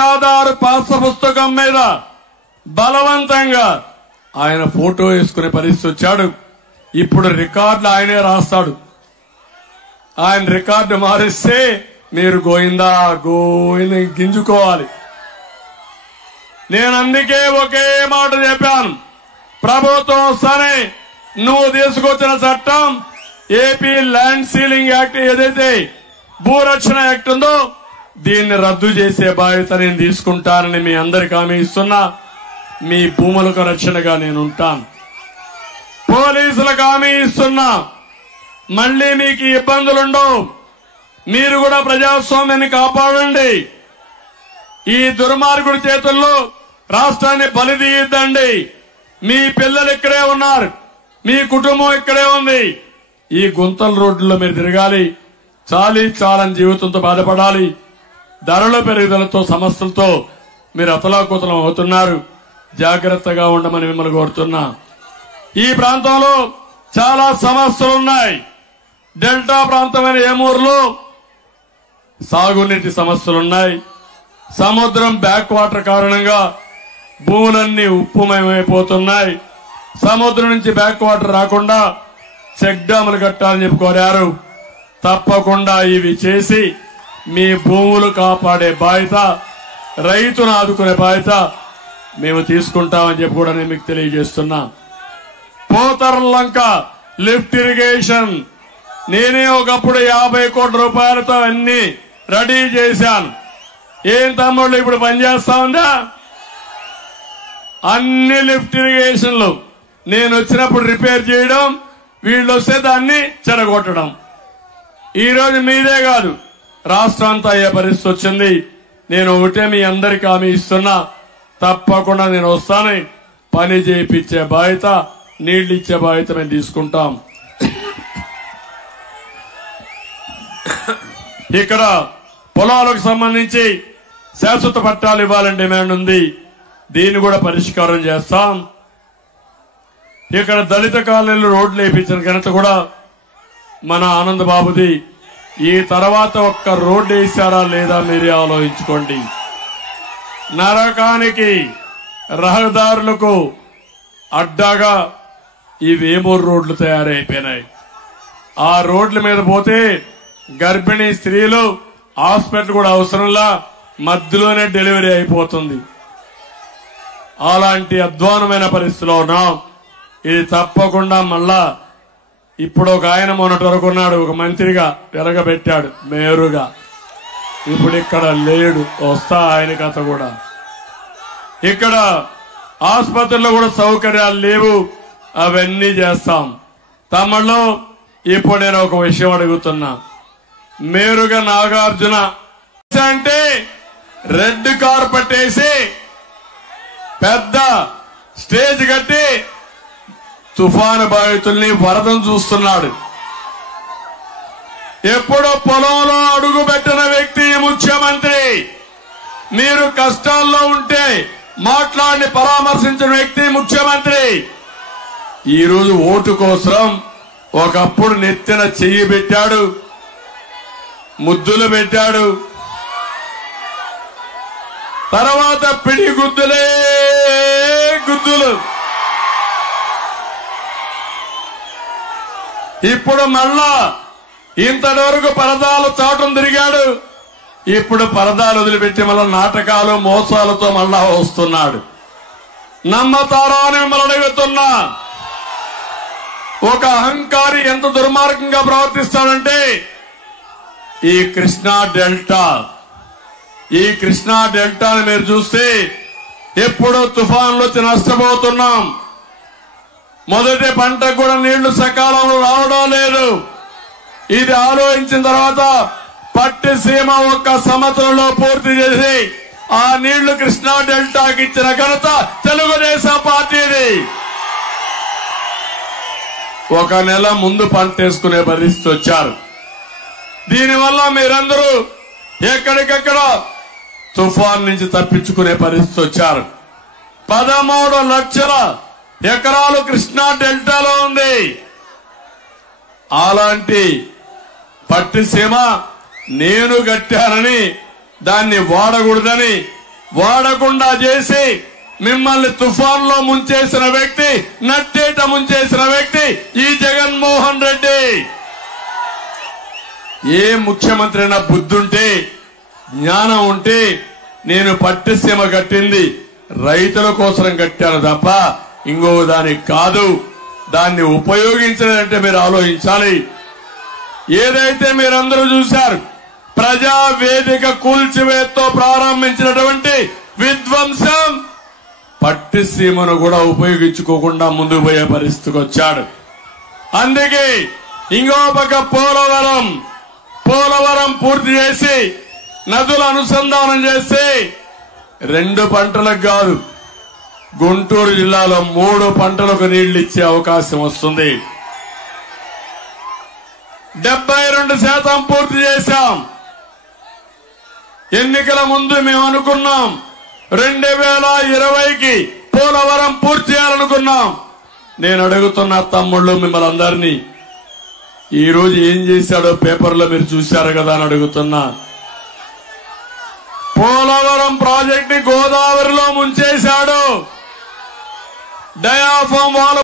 పట్టాదారు పాస్ పుస్తకం మీద బలవంతంగా ఆయన ఫోటో వేసుకునే పరిస్థితి వచ్చాడు. ఇప్పుడు రికార్డులు ఆయనే రాస్తాడు. ఆయన రికార్డు మారిస్తే మీరు గోయిందా గోయింద గింజుకోవాలి. నేను అందుకే ఒకే మాట చెప్పాను, ప్రభుత్వం సరే నువ్వు తీసుకొచ్చిన చట్టం ఏపీ ల్యాండ్ సీలింగ్ యాక్ట్ ఏదైతే భూరక్షణ యాక్ట్ ఉందో దీన్ని రద్దు చేసే బాధ్యత నేను తీసుకుంటానని మీ అందరికీ హామీ ఇస్తున్నా. మీ భూములకు రక్షణగా నేను ఉంటాను. పోలీసులకు హామీ ఇస్తున్నా, మళ్లీ మీకు ఇబ్బందులుండవు. మీరు కూడా ప్రజాస్వామ్యాన్ని కాపాడండి. ఈ దుర్మార్గుడి చేతుల్లో రాష్ట్రాన్ని బలిదీయద్దండి. మీ పిల్లలు ఇక్కడే ఉన్నారు, మీ కుటుంబం ఇక్కడే ఉంది. ఈ గుంతల రోడ్లలో మీరు తిరగాలి, చాలని జీవితంతో బాధపడాలి. ధరల పెరుగుదలతో సమస్యలతో మీరు అతలాకుతలం అవుతున్నారు. జాగ్రత్తగా ఉండమని మిమ్మల్ని కోరుతున్నా. ఈ ప్రాంతంలో చాలా సమస్యలున్నాయి. డెల్టా ప్రాంతమైన ఏమూరులో సాగునీటి సమస్యలున్నాయి. సముద్రం బ్యాక్ వాటర్ కారణంగా భూములన్నీ ఉప్పుమయమైపోతున్నాయి. సముద్రం నుంచి బ్యాక్ వాటర్ రాకుండా చెక్ డ్యాములు కట్టాలని చెప్పి కోరారు. తప్పకుండా ఇవి చేసి మీ భూములు కాపాడే బాధ్యత, రైతును ఆదుకునే బాధ్యత మేము తీసుకుంటామని చెప్పి కూడా నేను మీకు తెలియజేస్తున్నా. పోతర్లంక లిఫ్ట్ ఇరిగేషన్ నేనే ఒకప్పుడు 50 కోట్ల రూపాయలతో అన్ని రెడీ చేశాను. ఏం తమ్ముళ్ళు ఇప్పుడు పనిచేస్తా ఉందా? అన్ని లిఫ్ట్ ఇరిగేషన్లు నేను వచ్చినప్పుడు రిపేర్ చేయడం, వీళ్ళు వస్తే దాన్ని చెడగొట్టడం. ఈ రోజు మీదే కాదు రాష్ట్రం అంతా అయ్యే పరిస్థితి వచ్చింది. నేను ఒకటే మీ అందరికీ హామీ ఇస్తున్నా, తప్పకుండా నేను వస్తాను. పని చేయించే బాధ్యత, నీళ్లు ఇచ్చే బాధ్యత మేము తీసుకుంటాం. ఇక్కడ పొలాలకు సంబంధించి శాశ్వత పట్టాలు ఇవ్వాలని డిమాండ్ ఉంది. దీన్ని కూడా పరిష్కారం చేస్తాం. ఇక్కడ దళిత కాలనీలు రోడ్లు వేయించిన ఘనత కూడా మన ఆనంద్ బాబుది. ఈ తర్వాత ఒక్క రోడ్డు వేశారా లేదా మీరే ఆలోచించుకోండి. నరకానికి రహదారులకు అడ్డాగా ఈ వేమూరు రోడ్లు తయారైపోయినాయి. ఆ రోడ్ల మీద పోతే గర్భిణీ స్త్రీలు హాస్పిటల్ కూడా అవసరంలా మధ్యలోనే డెలివరీ అయిపోతుంది. అలాంటి అధ్వానమైన పరిస్థితిలో ఉన్నాం. ఇది తప్పకుండా మళ్ళా ఇప్పుడు ఒక ఆయన మొన్నటి వరకు ఉన్నాడు, ఒక మంత్రిగా వెలగబెట్టాడు మేరుగా. ఇప్పుడు ఇక్కడ లేడు, వస్తా ఆయన కథ కూడా. ఇక్కడ ఆసుపత్రుల్లో కూడా సౌకర్యాలు లేవు, అవన్నీ చేస్తాం. తమలో ఇప్పుడు నేను ఒక విషయం అడుగుతున్నా. మేరుగా నాగార్జున అంటే రెడ్ కార్పెట్ వేసి పెద్ద స్టేజ్ కట్టి తుఫాను బాధితుల్ని వరదను చూస్తున్నాడు. ఎప్పుడో పొలంలో అడుగు పెట్టిన వ్యక్తి ముఖ్యమంత్రి. మీరు కష్టాల్లో ఉంటే మాట్లాడి పరామర్శించిన వ్యక్తి ముఖ్యమంత్రి. ఈ రోజు ఓటు కోసం ఒకప్పుడు నెత్తిన చెయ్యి పెట్టాడు, ముద్దులు పెట్టాడు, తర్వాత పిడి గుద్దులే గుద్దులు. ఇప్పుడు మళ్ళా ఇంతటి వరకు పరదాలు చాటును తిరిగాడు. ఇప్పుడు పరదాలు వదిలిపెట్టి మళ్ళా నాటకాలు మోసాలతో మళ్ళా వస్తున్నాడు. నమ్మతారా అని మిమ్మల్ని అడుగుతున్నా. ఒక అహంకారి ఎంత దుర్మార్గంగా ప్రవర్తిస్తాడంటే ఈ కృష్ణా డెల్టాని మీరు చూస్తే ఎప్పుడో తుఫాన్లు వచ్చి నష్టపోతున్నాం. మొదటి పంటకు కూడా నీళ్లు సకాలంలో రావడం లేదు. ఇది ఆలోచించిన తర్వాత పట్టిసీమ ఒక్క సంవత్సరంలో పూర్తి చేసి ఆ నీళ్లు కృష్ణా డెల్టాకి ఇచ్చిన ఘనత తెలుగుదేశం పార్టీది. ఒక నెల ముందు పంట వేసుకునే పరిస్థితి వచ్చారు. దీనివల్ల మీరందరూ ఎక్కడికక్కడ తుఫాన్ నుంచి తప్పించుకునే పరిస్థితి వచ్చారు. 13 లక్షల ఎకరాలు కృష్ణా డెల్టాలో ఉంది. అలాంటి పట్టిసీమ నేను కట్టానని దాన్ని వాడకూడదని వాడకుండా చేసి మిమ్మల్ని తుఫాన్లో ముంచేసిన వ్యక్తి, నట్టేట ముంచేసిన వ్యక్తి ఈ జగన్మోహన్ రెడ్డి. ఏ ముఖ్యమంత్రి అయినా బుద్ధుంటే, జ్ఞానం ఉంటే, నేను పట్టిసీమ కట్టింది రైతుల కోసం కట్టాను తప్ప ఇంకో దానికి కాదు. దాన్ని ఉపయోగించాలంటే మీరు ఆలోచించాలి. ఏదైతే మీరందరూ చూశారు, ప్రజా వేదిక కూల్చివేతతో ప్రారంభించినటువంటి విధ్వంసం పట్టిసీమను కూడా ఉపయోగించుకోకుండా ముందుకు పోయే పరిస్థితికి వచ్చాడు. అందుకే ఇంకో పక్క పోలవరం పూర్తి చేసి నదుల అనుసంధానం చేసి 2 పంటలకు కాదు, గుంటూరు జిల్లాలో 3 పంటలకు నీళ్లు ఇచ్చే అవకాశం వస్తుంది. 72% పూర్తి చేశాం. ఎన్నికల ముందు మేము అనుకున్నాం 2020కి పోలవరం పూర్తి చేయాలనుకున్నాం. నేను అడుగుతున్న తమ్ముళ్ళు మిమ్మల్ని అందరినీ, ఈ రోజు ఏం చేశాడో పేపర్లో మీరు చూశారు కదా అని అడుగుతున్నా. పోలవరం ప్రాజెక్ట్ ని గోదావరిలో ముంచేశాడు. Diaphragm wall